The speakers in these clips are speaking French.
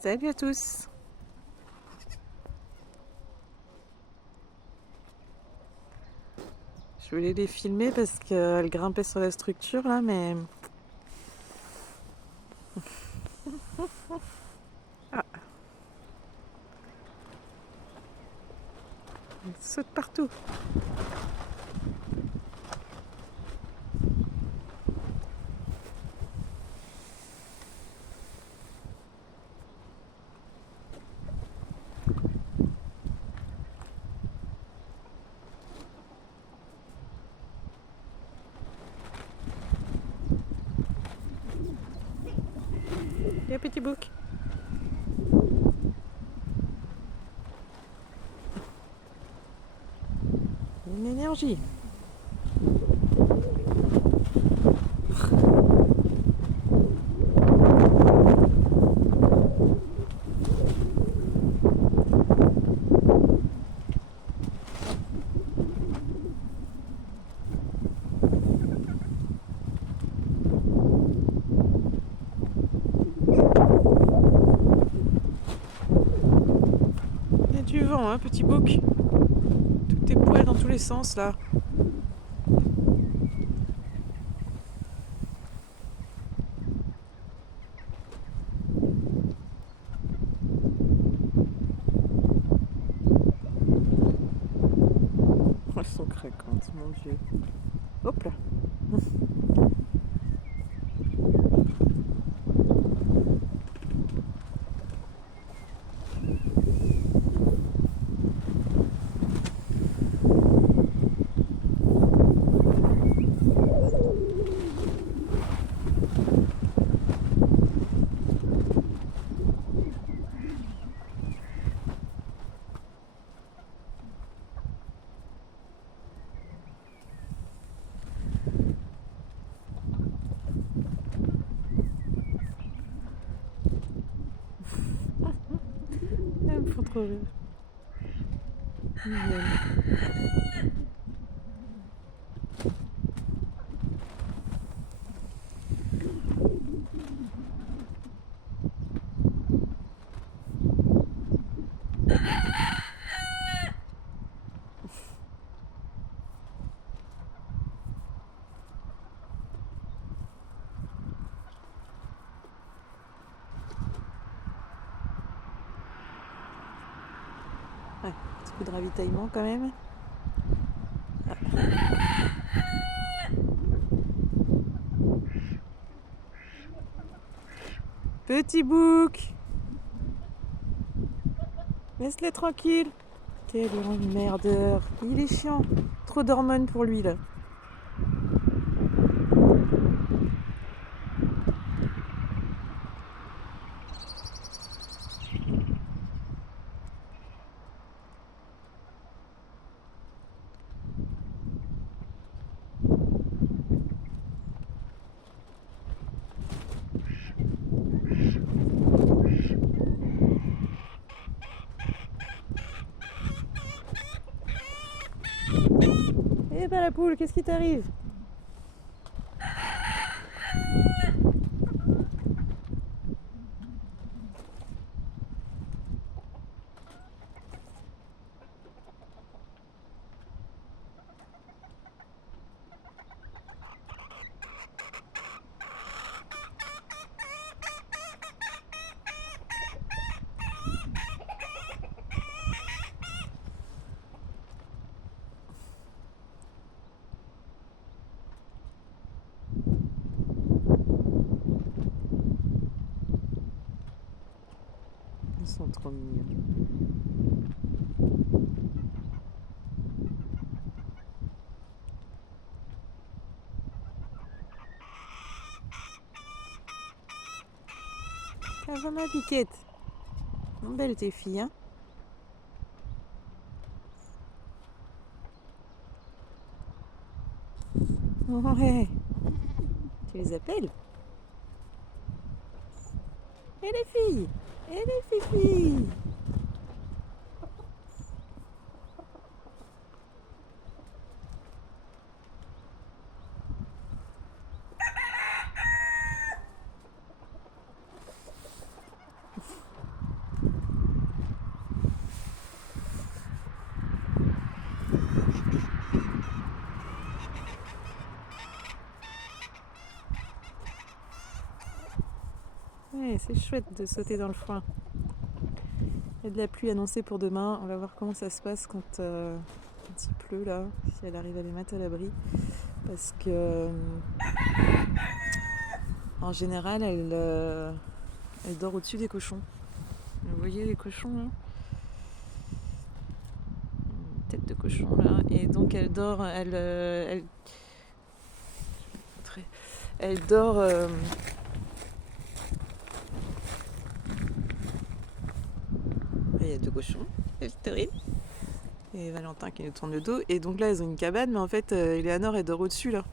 Salut à tous. Je voulais les filmer parce qu'elles grimpaient sur la structure là, mais... Ah, elles sautent partout. Et un petit bouc. Une énergie. Il y a du vent, hein, petit bouc. Toutes tes poils dans tous les sens là. Elles sont craquantes, mon Dieu. Hop là. Elles me font trop rire. Mignonnes. Ouais, petit coup de ravitaillement quand même. Petit bouc. Laisse-les tranquille. Quel emmerdeur. Il est chiant. Trop d'hormones pour lui là. Eh ben la poule, qu'est-ce qui t'arrive? Ils sont trop mignons. Ça va ma piquette. Belle tes filles, hein? Ouais. Tu les appelles? Et les filles? Et les filles? Ouais, c'est chouette de sauter dans le foin. Il y a de la pluie annoncée pour demain. On va voir comment ça se passe quand il pleut là, si elle arrive à les mettre à l'abri. Parce que en général, elle dort au-dessus des cochons. Vous voyez les cochons là? Une tête de cochon là. Et donc elle dort, elle dort. Il y a deux cochons, c'est terrible. Et Valentin qui nous tourne le dos. Et donc là, elles ont une cabane, mais en fait, Eleanor, elle dort au-dessus là.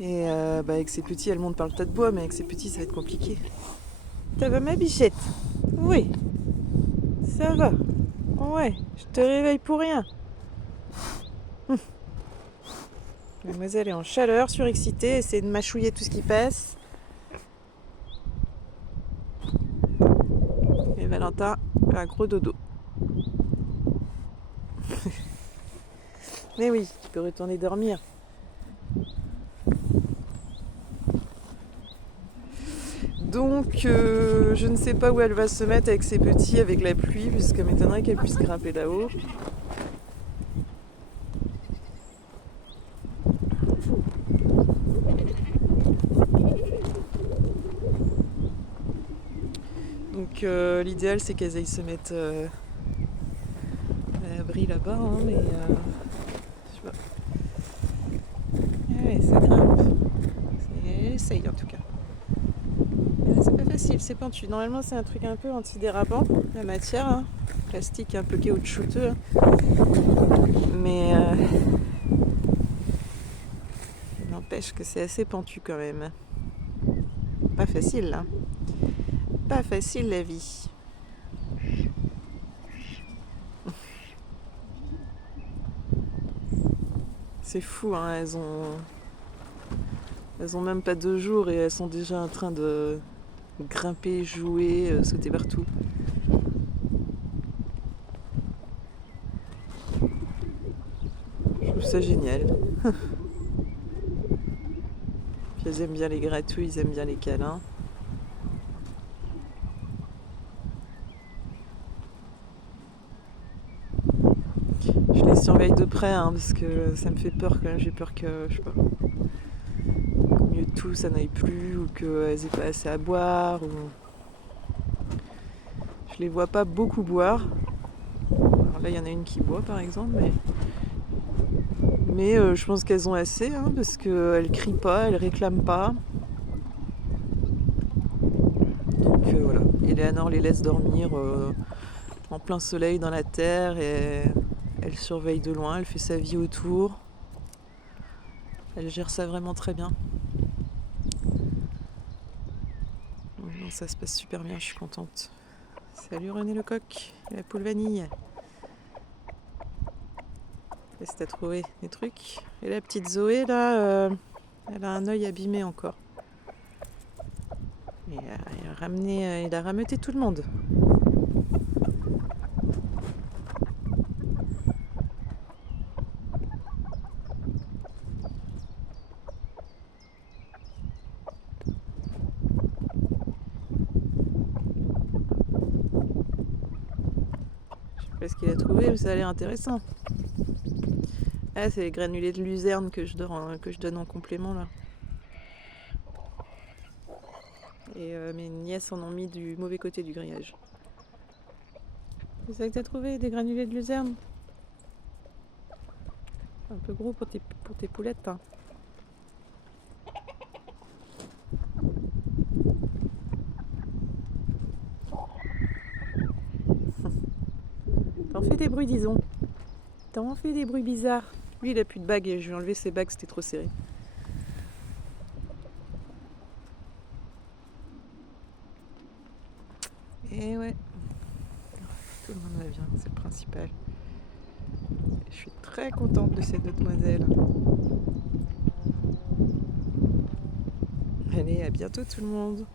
Et avec ses petits, elle monte par le tas de bois, mais avec ses petits, ça va être compliqué. Ça va, ma bichette? Oui. Ça va. Ouais, je te réveille pour rien. Mademoiselle est en chaleur, surexcitée, essaie de mâchouiller tout ce qui passe. Et Valentin fait un gros dodo. Mais oui, tu peux retourner dormir. Donc, je ne sais pas où elle va se mettre avec ses petits, avec la pluie, puisque m'étonnerait qu'elle puisse grimper là-haut. Donc, l'idéal, c'est qu'elles aillent se mettre à l'abri là-bas, hein, mais je sais pas. Ah ouais, ça grimpe. Elle essaye en tout cas. C'est pas facile, c'est pentu. Normalement, c'est un truc un peu antidérapant, la matière, hein. Plastique un peu caoutchouteux. Mais n'empêche que c'est assez pentu quand même. Pas facile là. Pas facile la vie. C'est fou, hein, elles ont même pas 2 jours et elles sont déjà en train de grimper, jouer, sauter partout. Je trouve ça génial. Puis elles aiment bien les gratouilles, ils aiment bien les câlins. Je les surveille de près, hein, parce que ça me fait peur quand même. J'ai peur que, je sais pas, qu'au milieu de tout ça n'aille plus ou qu'elles aient pas assez à boire. Ou... Je les vois pas beaucoup boire. Alors là, il y en a une qui boit par exemple, mais je pense qu'elles ont assez, hein, parce qu'elles crient pas, elles réclament pas. Donc voilà. Eleanor les laisse dormir en plein soleil dans la terre et elle surveille de loin, elle fait sa vie autour. Elle gère ça vraiment très bien. Donc, ça se passe super bien, je suis contente. Salut René Lecoq, la poule vanille. Qu'est-ce que t'as trouvé des trucs? Et la petite Zoé là, elle a un œil abîmé encore. Et il a rameuté tout le monde. Je sais pas ce qu'il a trouvé, mais ça a l'air intéressant. Ah, c'est les granulés de luzerne que je donne en complément là. Et mes nièces en ont mis du mauvais côté du grillage. C'est ça que t'as trouvé, des granulés de luzerne? Un peu gros pour tes poulettes, hein. T'en fais des bruits, disons. T'en fais des bruits bizarres. Lui, il a plus de bagues et je lui ai enlevé ses bagues, c'était trop serré. Et ouais. Tout le monde va bien, c'est le principal. Je suis très contente de cette demoiselle. Allez, à bientôt tout le monde.